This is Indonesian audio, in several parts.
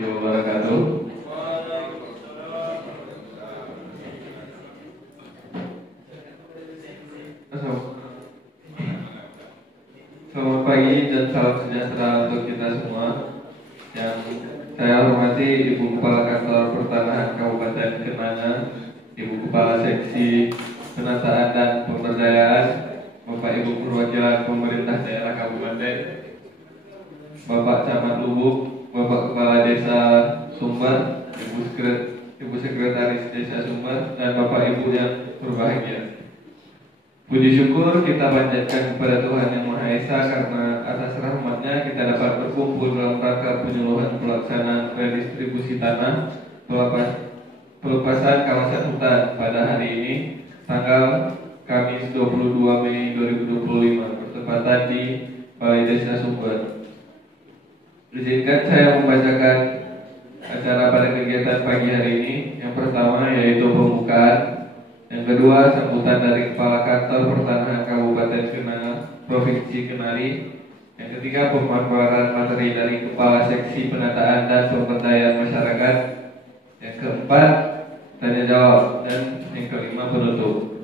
warahmatullahi wabarakatuh. Selamat pagi dan salam sejahtera untuk kita semua. Yang saya hormati Ibu Kepala Kantor Pertanahan Kabupaten Kenanga, Ibu Kepala Seksi Penataan dan Pemberdayaan, Bapak Ibu Perwakilan Pemerintah Daerah Kabupaten, Bapak Camat Lubuk, Bapak Kepala Desa Sumber, Ibu Sekretaris Desa Sumber, dan Bapak Ibu yang berbahagia. Puji syukur kita panjatkan kepada Tuhan Yang Maha Esa karena atas rahmat-Nya kita dapat berkumpul dalam rangka penyuluhan pelaksanaan redistribusi tanah pelepasan kawasan hutan pada hari ini tanggal Kamis 22 Mei 2025 bertepatan di Balai Desa Sumber. Izinkan saya membacakan acara pada kegiatan pagi hari ini. Yang pertama yaitu pembukaan, yang kedua sambutan dari Kepala Kantor Pertanahan Kabupaten Kenanga Provinsi Kenari, yang ketiga pemaparan materi dari Kepala Seksi Penataan dan Pemberdayaan Masyarakat, yang keempat tanya jawab, dan yang kelima penutup.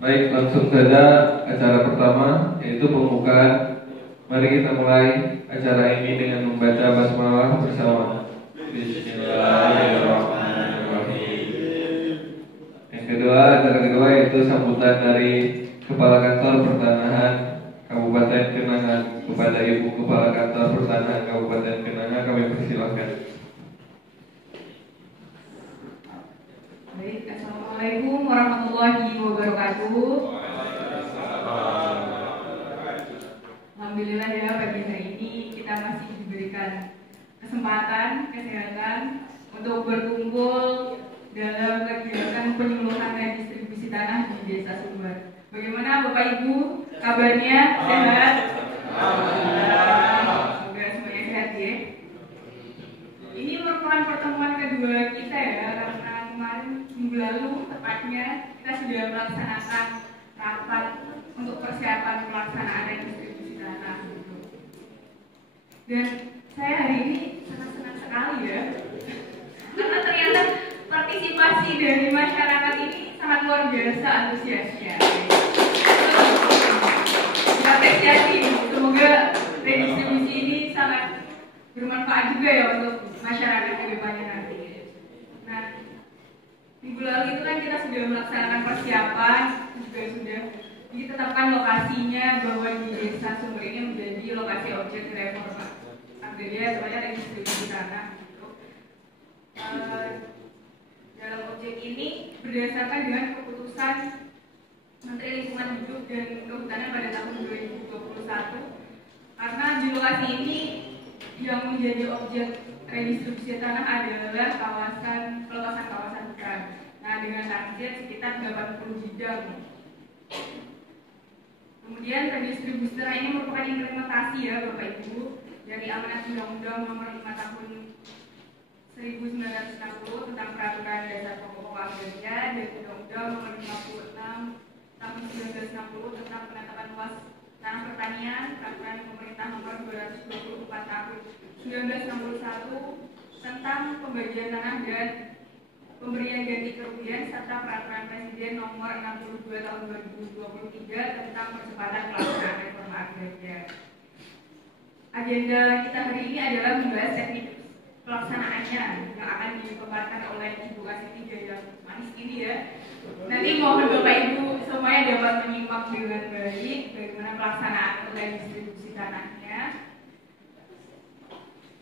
Baik, langsung saja acara pertama yaitu pembukaan. Mari kita mulai acara ini dengan membaca basmalah bersama. Bismillahirrahmanirrahim. Acara kedua yaitu sambutan dari Kepala Kantor Pertanahan Kabupaten Kenanga. Kepada Ibu Kepala Kantor Pertanahan Kabupaten Kenanga kami persilahkan. Baik, Assalamualaikum warahmatullahi wabarakatuh. Alhamdulillah ya, pagi hari ini kita masih diberikan kesempatan, kesehatan untuk berkumpul dalam kegiatan penyuluhan redistribusi tanah di Desa Sumber. Bagaimana Bapak Ibu kabarnya? Sehat? Semoga semuanya sehat ya. Ini merupakan pertemuan kedua kita ya, karena kemarin minggu lalu tepatnya kita sudah melaksanakan rapat untuk persiapan pelaksanaan redistribusi tanah. Dan saya hari ini sangat senang sekali ya, karena ternyata partisipasi dari masyarakat ini sangat luar biasa antusiasnya. Apresiasi, semoga redistribusi ini sangat bermanfaat juga ya untuk masyarakat ke depannya nanti. Nah, minggu lalu itu kan kita sudah melaksanakan persiapan, juga sudah ditetapkan lokasinya bahwa di Desa Sumber ini menjadi lokasi objek reforma agraria tepatnya redistribusi tanah. Dalam objek ini berdasarkan dengan keputusan Menteri Lingkungan Hidup dan Kehutanan pada tahun 2021, karena di lokasi ini yang menjadi objek redistribusi tanah adalah kawasan pelepasan kawasan hutan. Nah, dengan target sekitar 80 bidang. Kemudian redistribusi tanah ini merupakan implementasi ya Bapak Ibu dari amanat Undang-Undang Nomor 5 Tahun 1960 tentang Peraturan Dasar Pokok Agraria dan Undang-Undang Nomor 56 Tahun 1960 tentang Penetapan Luas Tanah Pertanian, Peraturan Pemerintah Nomor 224 Tahun 1961 tentang Pembagian Tanah dan Pemberian Ganti Kerugian, serta Peraturan Presiden Nomor 62 Tahun 2023 tentang Percepatan Pelaksanaan Reforma Agraria. Agenda kita hari ini adalah membahas teknik pelaksanaannya yang akan dipaparkan oleh Ibu Kasiti Jaya Manis ini ya. Nanti mohon Bapak Ibu semuanya dapat menyimak dengan baik bagaimana pelaksanaan redistribusi tanahnya,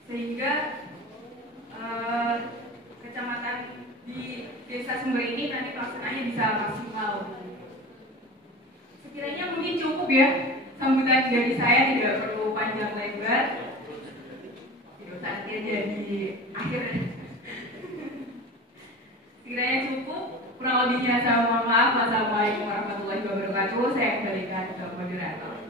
sehingga kecamatan di Desa Sumber ini nanti pelaksanaannya bisa maksimal. Sekiranya mungkin cukup ya sambutan dari saya, tidak perlu panjang lebar. Saatnya jadi akhir. Sekiranya cukup, kurang lebihnya saya mohon maaf. Wassalamualaikum warahmatullahi wabarakatuh. Saya kembalikan ke moderator.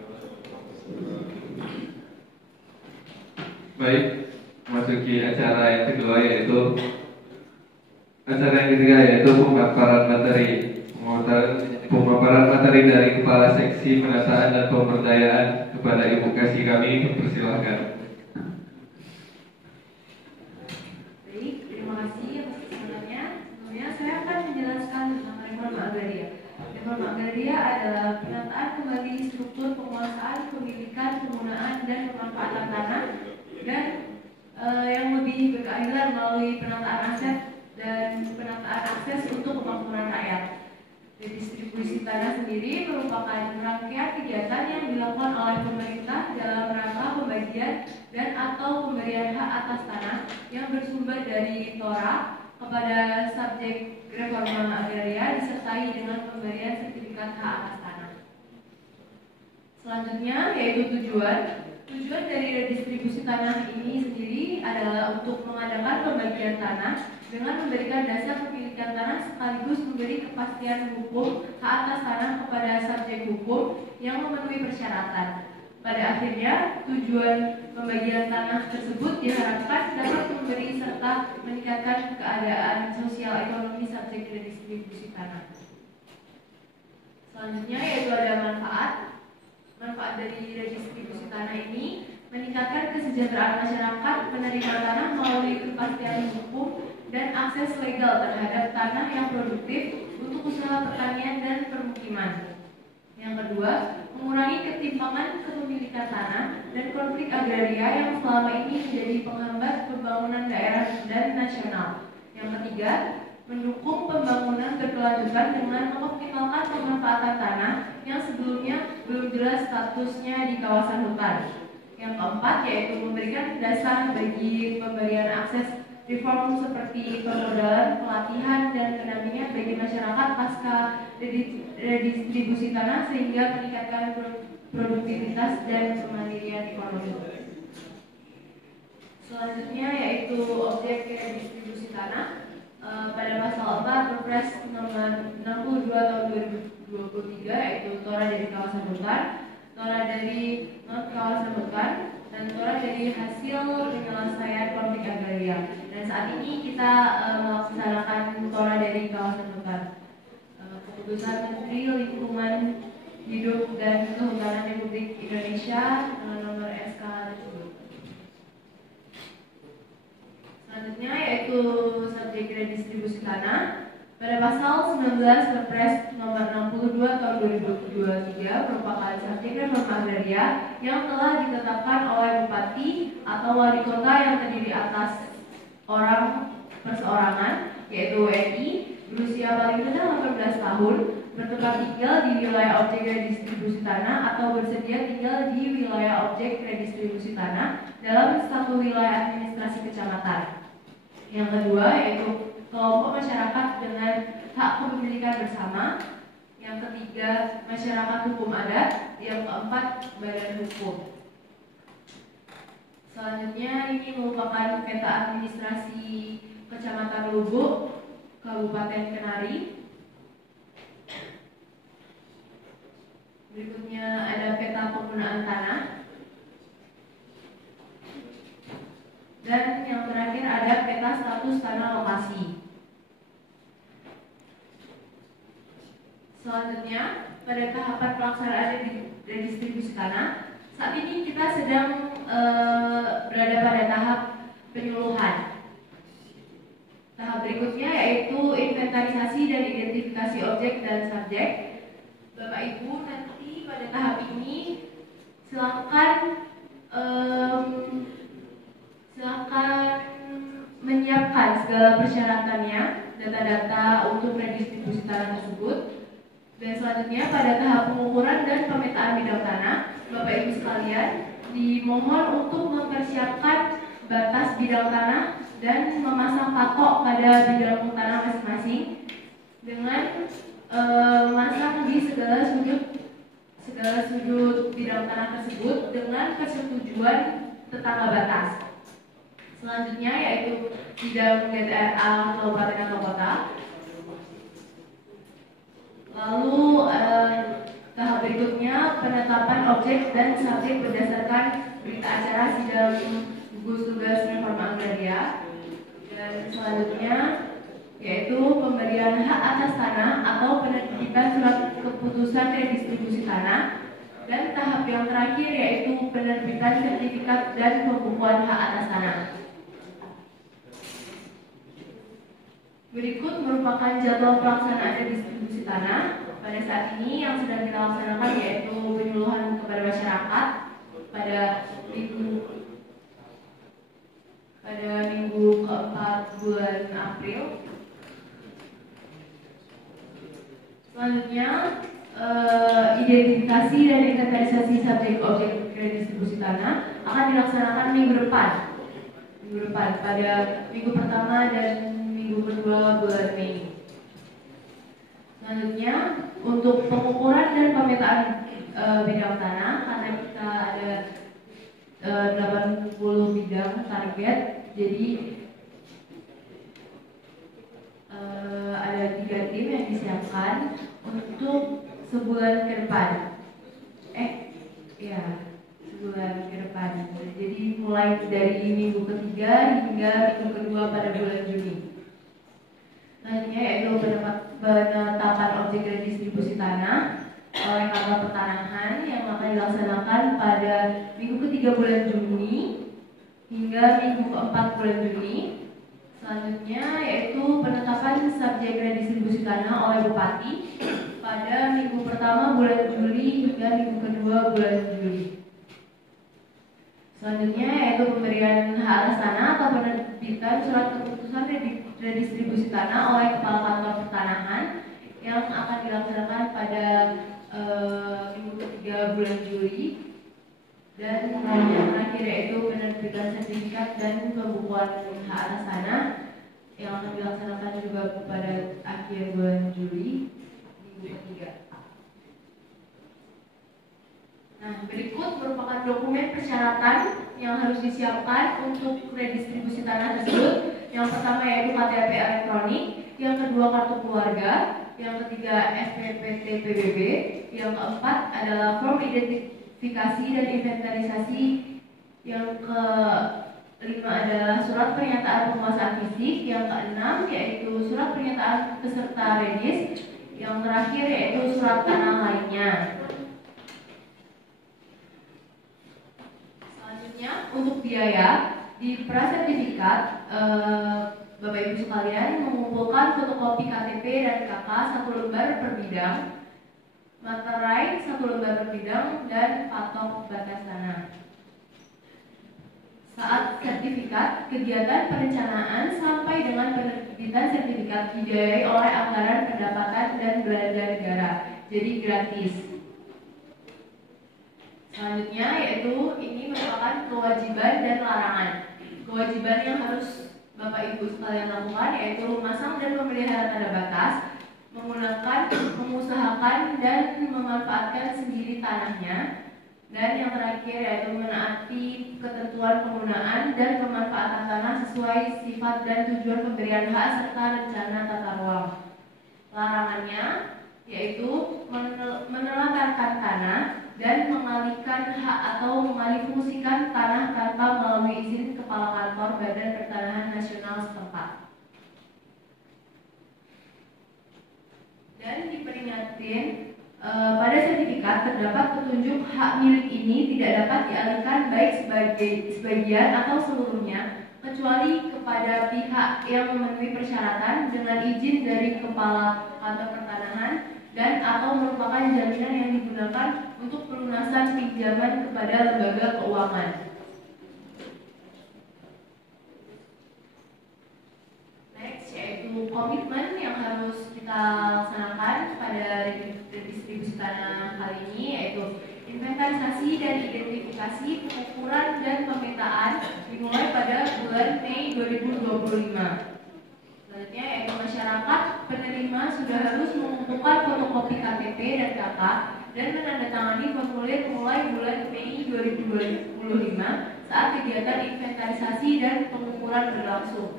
Baik, masuki acara yang kedua yaitu pemaparan materi dari Kepala Seksi Penataan dan Pemberdayaan. Kepada Ibu Kasih kami persilahkan. dan pemanfaatan tanah, dan yang lebih berkeadilan melalui penataan aset dan penataan akses untuk kemakmuran rakyat. Redistribusi tanah sendiri merupakan rangkaian kegiatan yang dilakukan oleh pemerintah dalam rangka pembagian dan atau pemberian hak atas tanah yang bersumber dari TORA kepada subjek reforma agraria disertai dengan pemberian sertifikat hak atas tanah. Selanjutnya yaitu tujuan. Tujuan dari redistribusi tanah ini sendiri adalah untuk mengadakan pembagian tanah dengan memberikan dasar kepemilikan tanah sekaligus memberi kepastian hukum hak atas tanah kepada subjek hukum yang memenuhi persyaratan. Pada akhirnya, tujuan pembagian tanah tersebut diharapkan dapat memberi serta meningkatkan keadaan sosial ekonomi subjek redistribusi tanah. Selanjutnya yaitu ada manfaat. Manfaat dari redistribusi tanah ini meningkatkan kesejahteraan masyarakat penerima tanah melalui kepastian hukum dan akses legal terhadap tanah yang produktif untuk usaha pertanian dan permukiman. Yang kedua, mengurangi ketimpangan kepemilikan tanah dan konflik agraria yang selama ini menjadi penghambat pembangunan daerah dan nasional. Yang ketiga, mendukung pembangunan berkelanjutan dengan mengoptimalkan pemanfaatan tanah yang sebelumnya belum jelas statusnya di kawasan hutan. Yang keempat yaitu memberikan dasar bagi pemberian akses reform seperti permodalan, pelatihan, dan pendampingan bagi masyarakat pasca redistribusi tanah sehingga meningkatkan produktivitas dan kemandirian ekonomi. Selanjutnya yaitu objek redistribusi tanah. Pada pasal 4 Perpres nomor 62 tahun 2023 yaitu TORA dari kawasan hutan, TORA dari non kawasan hutan, dan TORA dari hasil penyelesaian konflik agraria. Dan saat ini kita melaksanakan TORA dari kawasan hutan. Keputusan Menteri Lingkungan Hidup dan Kehutanan Republik Indonesia nomor SK tersebut. Selanjutnya yaitu subjek redistribusi tanah. Pada pasal 19 Perpres nomor 62 tahun 2023 merupakan subjek reforma agraria yang telah ditetapkan oleh bupati atau wali kota yang terdiri atas orang perseorangan yaitu WNI berusia paling rendah 18 tahun bertempat tinggal di wilayah objek redistribusi tanah atau bersedia tinggal di wilayah objek redistribusi tanah dalam satu wilayah administrasi kecamatan. Yang kedua yaitu kelompok masyarakat dengan hak kepemilikan bersama. Yang ketiga masyarakat hukum adat. Yang keempat badan hukum. Selanjutnya ini merupakan peta administrasi Kecamatan Lubuk, Kabupaten Kenari. Berikutnya ada peta penggunaan tanah. Dan yang terakhir ada peta status tanah lokasi. Selanjutnya, pada tahapan pelaksanaan redistribusi tanah, saat ini kita sedang berada pada tahap penyuluhan. Tahap berikutnya yaitu inventarisasi dan identifikasi objek dan subjek. Bapak Ibu nanti pada tahap ini silakan menyiapkan segala persyaratannya, data-data untuk redistribusi tanah tersebut. Dan selanjutnya pada tahap pengukuran dan pemetaan bidang tanah, Bapak Ibu sekalian dimohon untuk mempersiapkan batas bidang tanah dan memasang patok pada bidang tanah masing-masing dengan memasang di segala sudut bidang tanah tersebut dengan persetujuan tetangga batas. Selanjutnya yaitu bidang GTRA kabupaten atau kota. Lalu tahap berikutnya penetapan objek dan subjek berdasarkan berita acara sidang gugus tugas reforma agraria. Dan selanjutnya yaitu pemberian hak atas tanah atau penerbitan surat keputusan redistribusi tanah. Dan tahap yang terakhir yaitu penerbitan sertifikat dan pembukuan hak atas tanah. Berikut merupakan jadwal pelaksanaan redistribusi tanah pada saat ini yang sedang kita laksanakan yaitu penyuluhan kepada masyarakat. pada minggu keempat bulan April. Selanjutnya identifikasi dan inventarisasi subjek objek redistribusi tanah akan dilaksanakan minggu depan pada minggu pertama dan minggu kedua bulan Mei. Selanjutnya untuk pengukuran dan pemetaan bidang tanah, karena kita ada 80 bidang target, jadi ada 3 tim yang disiapkan untuk sebulan ke depan. Sebulan ke depan. Jadi mulai dari minggu ketiga hingga minggu kedua pada bulan Juni. Selanjutnya yaitu penetapan objek redistribusi tanah oleh Kantor Pertanahan yang akan dilaksanakan pada minggu ketiga bulan Juni hingga minggu keempat bulan Juni. Selanjutnya yaitu penetapan subjek redistribusi tanah oleh Bupati pada minggu pertama bulan Juli hingga minggu kedua bulan Juli. Selanjutnya yaitu pemberian hak atas tanah atau penerbitan surat keputusan redistribusi tanah oleh Kepala Kantor Pertanahan yang akan dilaksanakan pada minggu ketiga bulan Juli. Dan yang terakhir yaitu penerbitan sertifikat dan pembukuan hak atas tanah yang akan dilaksanakan juga pada akhir bulan Juli minggu ketiga. Nah, berikut merupakan dokumen persyaratan yang harus disiapkan untuk redistribusi tanah tersebut. Yang pertama yaitu KTP elektronik, yang kedua kartu keluarga, yang ketiga SPPT PBB, yang keempat adalah form identifikasi dan inventarisasi, yang kelima adalah surat pernyataan penguasaan fisik, yang keenam yaitu surat pernyataan peserta regis, yang terakhir yaitu surat tanah lainnya. Untuk biaya di prasertifikat, Bapak Ibu sekalian mengumpulkan fotokopi KTP dan KK 1 lembar per bidang, materai 1 lembar per bidang, dan patok batas tanah. Saat sertifikat, kegiatan perencanaan sampai dengan penerbitan sertifikat dibiayai oleh anggaran pendapatan dan belanja negara, jadi gratis. Selanjutnya yaitu ini merupakan kewajiban dan larangan. Kewajiban yang harus Bapak Ibu sekalian lakukan yaitu memasang dan memelihara tanda batas, menggunakan, mengusahakan dan memanfaatkan sendiri tanahnya, dan yang terakhir yaitu menaati ketentuan penggunaan dan pemanfaatan tanah sesuai sifat dan tujuan pemberian hak serta rencana tata ruang. Larangannya yaitu menelantarkan tanah dan mengalihkan hak atau mengalihfungsikan tanah tanpa melalui izin Kepala Kantor Badan Pertanahan Nasional setempat. Dan diperingatkan pada sertifikat terdapat petunjuk hak milik ini tidak dapat dialihkan baik sebagian atau seluruhnya kecuali kepada pihak yang memenuhi persyaratan dengan izin dari Kepala Kantor Pertanahan dan atau merupakan jaminan yang digunakan untuk pelunasan pinjaman kepada lembaga keuangan. Next yaitu komitmen yang harus kita laksanakan pada redistribusi tanah kali ini, yaitu inventarisasi dan identifikasi, pengukuran dan pemetaan dimulai pada bulan Mei 2025. Selanjutnya yaitu masyarakat penerima sudah harus mengumpulkan fotokopi KTP dan KK dan menandatangani formulir mulai bulan Mei 2025 saat kegiatan inventarisasi dan pengukuran berlangsung.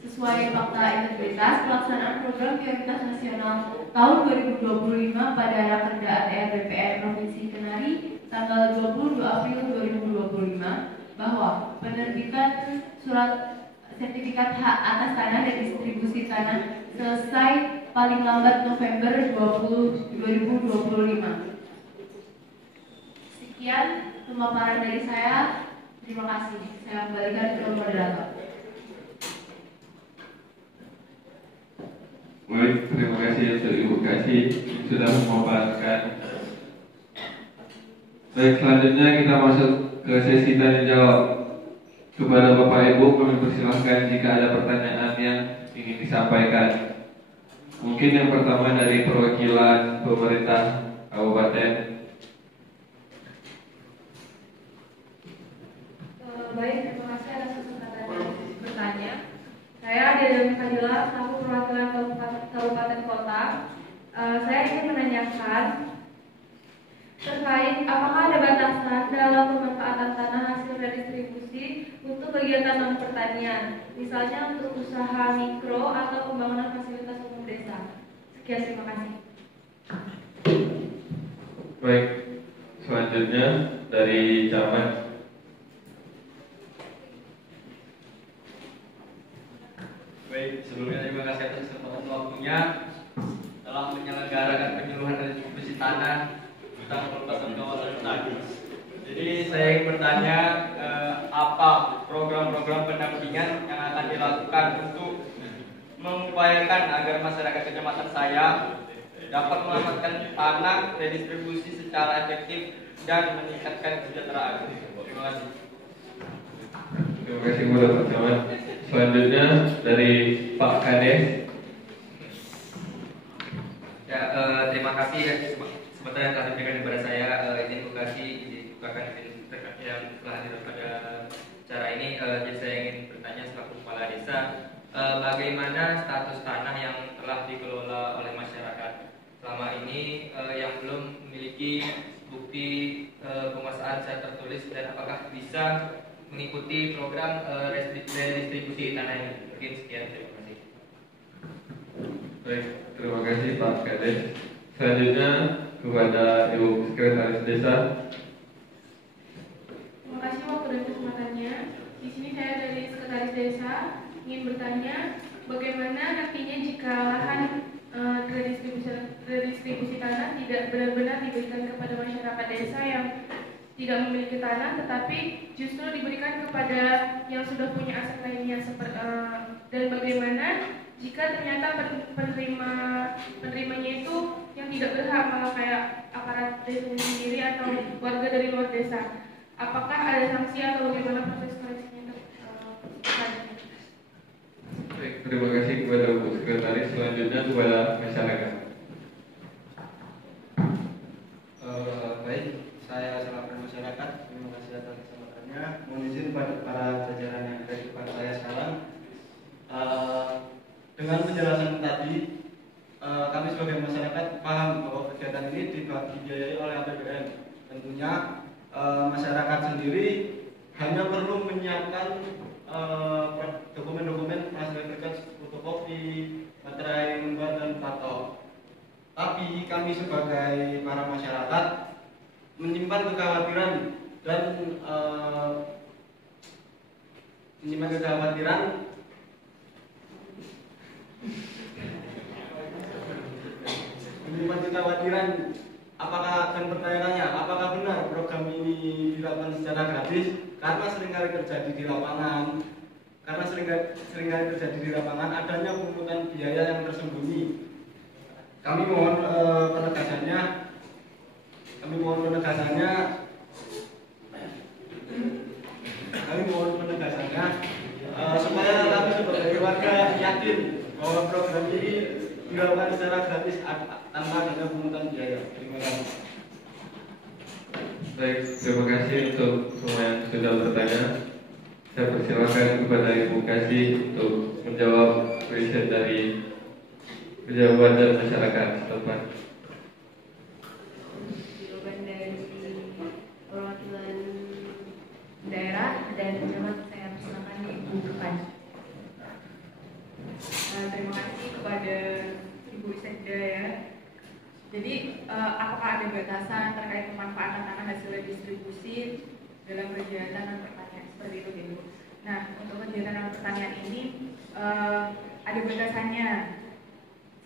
Sesuai fakta integritas, pelaksanaan program prioritas nasional tahun 2025 pada Rakerda ATR DPR Provinsi Kenari tanggal 22 April 2025 bahwa penerbitan surat sertifikat hak atas tanah dan distribusi tanah selesai paling lambat November 2025. Sekian pemaparan dari saya. Terima kasih. Saya kembalikan ke moderator. Baik, terima kasih untuk Ibu Kasih sudah memaparkan Baik, selanjutnya kita masuk ke sesi tanya jawab. Kepada Bapak Ibu kami persilahkan jika ada pertanyaan yang ingin disampaikan. Mungkin yang pertama dari perwakilan pemerintah kabupaten. Baik, terima kasih atas kesempatan bertanya. Saya Dewi Kadila, selaku perwakilan Kabupaten Kota. Saya ingin menanyakan terkait apakah ada batasan dalam pemanfaatan tanah hasil redistribusi untuk kegiatan non pertanian, misalnya untuk usaha mikro atau pembangunan fasilitas umum desa. Sekian, terima kasih. Baik, selanjutnya dari Camat. Baik, sebelumnya terima kasih atas kesempatan waktunya dalam menyelenggarakan penyuluhan redistribusi tanah tentang pelepasan kawasan tadi. Jadi saya ingin bertanya apa program-program pendampingan yang akan dilakukan untuk mengupayakan agar masyarakat kecamatan saya dapat mengamankan tanah redistribusi secara efektif dan meningkatkan kesejahteraan. Terima kasih. Terima kasih kepada Pak Camat. Selanjutnya dari Pak Kades. Ya, terima kasih ya kesempatan yang telah diberikan kepada saya. Izin bukakan yang telah hadir pada acara ini. Jadi saya ingin bertanya selaku kepala desa, bagaimana status tanah yang telah dikelola oleh masyarakat selama ini yang belum memiliki bukti penguasaan secara tertulis, dan apakah bisa mengikuti program redistribusi tanah ini? Mungkin sekian, terima kasih. Baik, terima kasih Pak Kades. Selanjutnya kepada Ibu Sekretaris Desa. Terima kasih waktu dan kesempatannya. Di sini saya dari Sekretaris Desa ingin bertanya bagaimana nantinya jika lahan redistribusi tanah tidak benar-benar diberikan kepada masyarakat desa yang tidak memiliki tanah, tetapi justru diberikan kepada yang sudah punya aset lainnya, dan bagaimana jika ternyata penerimanya itu yang tidak berhak, malah kayak aparat desa sendiri atau warga dari luar desa. Apakah ada sanksi atau bagaimana proses koreksinya? Baik, terima kasih kepada Bu Sekretaris. Selanjutnya kepada masyarakat. Baik, saya selaku masyarakat, terima kasih atas kesempatannya. Mohon izin pada para jajaran yang ada di depan saya sekarang. Dengan penjelasan tadi, kami sebagai masyarakat paham bahwa kegiatan ini dibiayai oleh APBN. Tentunya masyarakat sendiri hanya perlu menyiapkan dokumen-dokumen hasil kerja, fotokopi, materai lembar dan patok. Tapi kami sebagai para masyarakat menyimpan kekhawatiran dan apakah, dan pertanyaannya, apakah benar program ini dilakukan secara gratis? Karena seringkali terjadi di lapangan adanya pungutan biaya yang tersembunyi. Kami mohon penegasannya supaya kami sebagai warga yakin bahwa program ini dilakukan secara gratis tanpa adanya pungutan biaya. Terima kasih. Baik, terima kasih untuk semua yang sudah bertanya. Saya persilakan kepada Ibu Kasih untuk menjawab question dari pejabat dan masyarakat setempat. Jawaban dari perwakilan daerah dan pejabat, saya persilakan Ibu Depan. Terima kasih kepada Ibu Sekda ya. Jadi apakah ada batasan terkait pemanfaatan tanah hasil redistribusi dalam kegiatan pertanian seperti itu Ibu? Nah, untuk kegiatan pertanian ini ada batasannya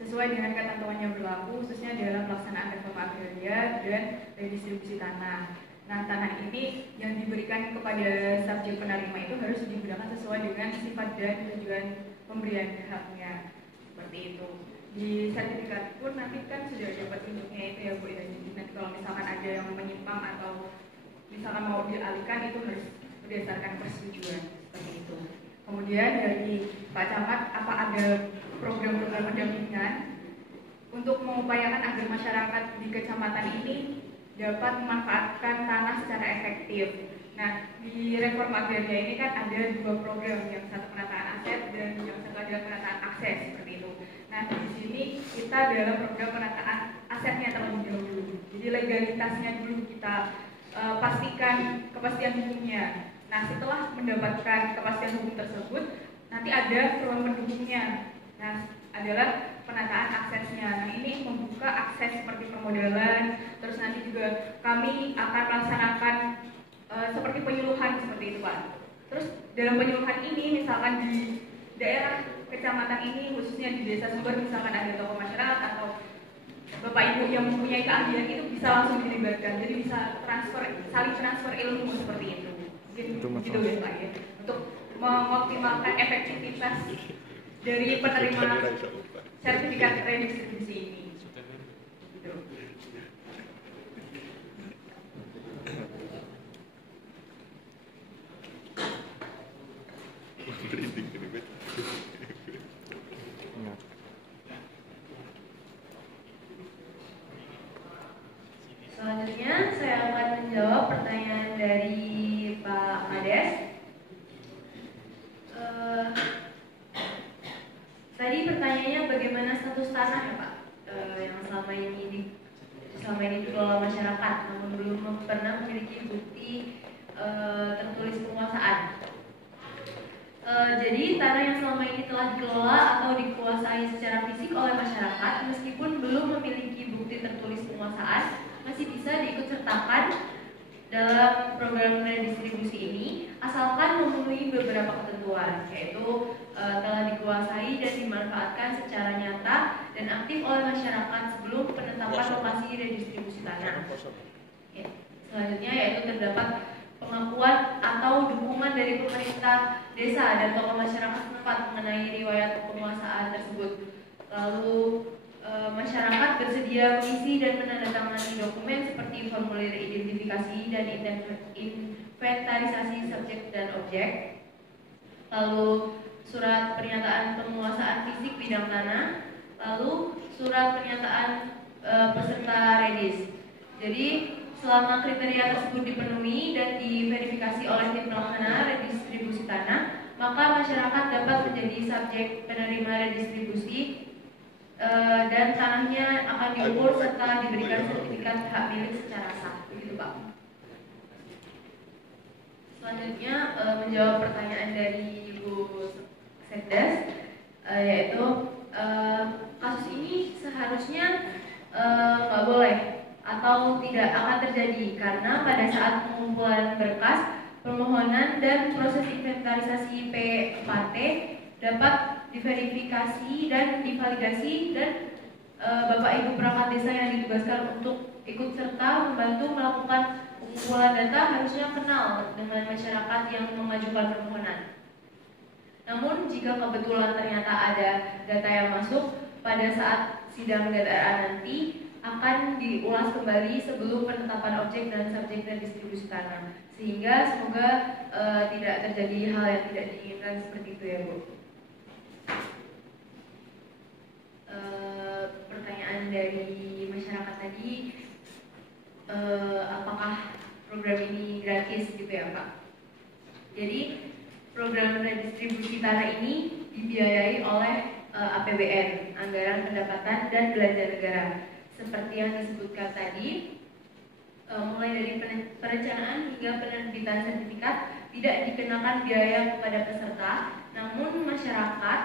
sesuai dengan ketentuan yang berlaku, khususnya dalam pelaksanaan reforma agraria dan redistribusi tanah. Nah, tanah ini yang diberikan kepada subjek penerima itu harus digunakan sesuai dengan sifat dan tujuan pemberian haknya, seperti itu. di sertifikat pun nanti kan sudah ada petunjuknya itu ya Bu ya. Jadi nanti kalau misalkan ada yang menyimpang atau misalkan mau dialihkan itu harus berdasarkan persetujuan seperti itu. Kemudian dari Pak Camat, apa ada program-program pendampingan untuk mengupayakan agar masyarakat di kecamatan ini dapat memanfaatkan tanah secara efektif? Nah, di reform agraria ini kan ada dua program, yang satu penataan aset dan yang satu adalah penataan akses seperti itu. Nah, di sini kita dalam program penataan asetnya terlebih dahulu. Jadi legalitasnya dulu kita pastikan kepastian hukumnya. Nah, setelah mendapatkan kepastian hukum tersebut, nanti ada ruang pendukungnya. Nah, adalah penataan aksesnya. Nah, ini membuka akses seperti permodalan. Terus nanti juga kami akan melaksanakan seperti penyuluhan seperti itu Pak. Terus dalam penyuluhan ini misalkan di daerah kecamatan ini khususnya di desa Sumber misalkan ada tokoh masyarakat atau Bapak Ibu yang mempunyai keahlian itu bisa langsung dilibatkan. Jadi bisa saling transfer ilmu seperti itu. Mungkin gitu ya Pak ya. Untuk mengoptimalkan efektivitas dari penerima sertifikat redistribusi ini. Gitu. Selanjutnya saya akan menjawab pertanyaan dari Pak Kades. Tadi pertanyaannya bagaimana status tanah ya Pak, yang selama ini dikelola masyarakat, namun belum pernah memiliki bukti tertulis penguasaan. Jadi tanah yang selama ini telah dikelola atau dikuasai secara fisik oleh masyarakat, meskipun belum memiliki bukti tertulis penguasaan, masih bisa diikutsertakan dalam program redistribusi ini, asalkan memenuhi beberapa ketentuan, yaitu telah dikuasai dan dimanfaatkan secara nyata dan aktif oleh masyarakat sebelum penetapan lokasi redistribusi tanah. Ya. Selanjutnya yaitu terdapat pengakuan atau dukungan dari pemerintah desa dan tokoh masyarakat setempat mengenai riwayat penguasaan tersebut. Lalu masyarakat bersedia mengisi dan menandatangani dokumen seperti formulir identifikasi dan inventarisasi subjek dan objek. Lalu surat pernyataan penguasaan fisik bidang tanah. Lalu surat pernyataan peserta redis. Jadi selama kriteria tersebut dipenuhi dan diverifikasi oleh tim pelaksana redistribusi tanah, maka masyarakat dapat menjadi subjek penerima redistribusi dan tanahnya akan diukur serta diberikan sertifikat hak milik secara sah. Begitu Pak. Selanjutnya menjawab pertanyaan dari Ibu Sekdas, yaitu kasus ini seharusnya nggak boleh atau tidak akan terjadi karena pada saat pengumpulan berkas, permohonan dan proses inventarisasi P4T dapat diverifikasi dan divalidasi dan Bapak Ibu perangkat desa yang ditugaskan untuk ikut serta membantu melakukan pengumpulan data harusnya kenal dengan masyarakat yang mengajukan permohonan. Namun jika kebetulan ternyata ada data yang masuk pada saat sidang DRA nanti akan diulas kembali sebelum penetapan objek dan subjek redistribusi tanah, sehingga semoga tidak terjadi hal yang tidak diinginkan seperti itu ya Bu. Pertanyaan dari masyarakat tadi, apakah program ini gratis gitu ya Pak? Jadi program redistribusi tanah ini dibiayai oleh APBN, Anggaran Pendapatan dan Belanja Negara. Seperti yang disebutkan tadi, mulai dari perencanaan hingga penerbitan sertifikat tidak dikenakan biaya kepada peserta, namun masyarakat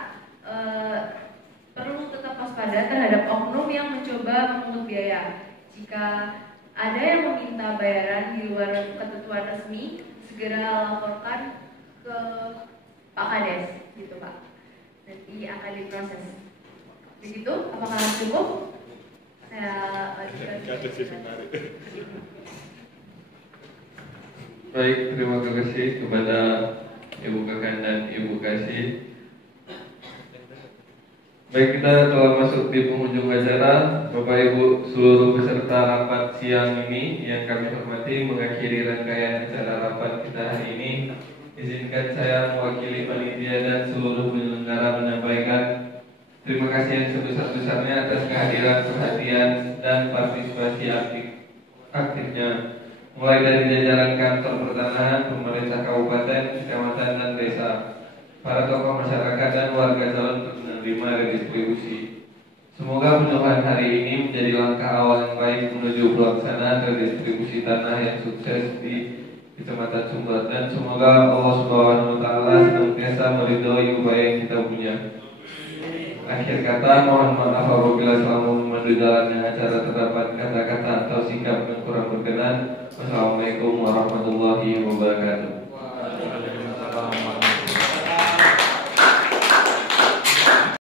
perlu tetap waspada terhadap oknum yang mencoba memungut biaya. Jika ada yang meminta bayaran di luar ketentuan resmi, segera laporkan ke Pak Kades, gitu Pak. Nanti akan diproses. Begitu, apakah cukup? Baik, terima kasih kepada Ibu Kakan dan Ibu Kasih. Baik, kita telah masuk di penghujung acara. Bapak Ibu seluruh peserta rapat siang ini yang kami hormati, mengakhiri rangkaian acara rapat kita hari ini. Izinkan saya mewakili panitia dan seluruh penyelenggara menyampaikan terima kasih yang sebesar-besarnya atas kehadiran, perhatian, dan partisipasi aktifnya, mulai dari jajaran kantor pertanahan, pemerintah kabupaten, kecamatan, dan desa, para tokoh masyarakat dan warga calon penerima redistribusi. Semoga penyuluhan hari ini menjadi langkah awal yang baik menuju pelaksanaan redistribusi tanah yang sukses di Kecamatan Sumber, dan semoga Allah Subhanahu wa taala senantiasa meridhoi upaya yang kita punya. Akhir kata, mohon maaf apabila selama memandu jalannya acara terdapat kata-kata atau sikap yang kurang berkenan. Wassalamualaikum warahmatullahi wabarakatuh.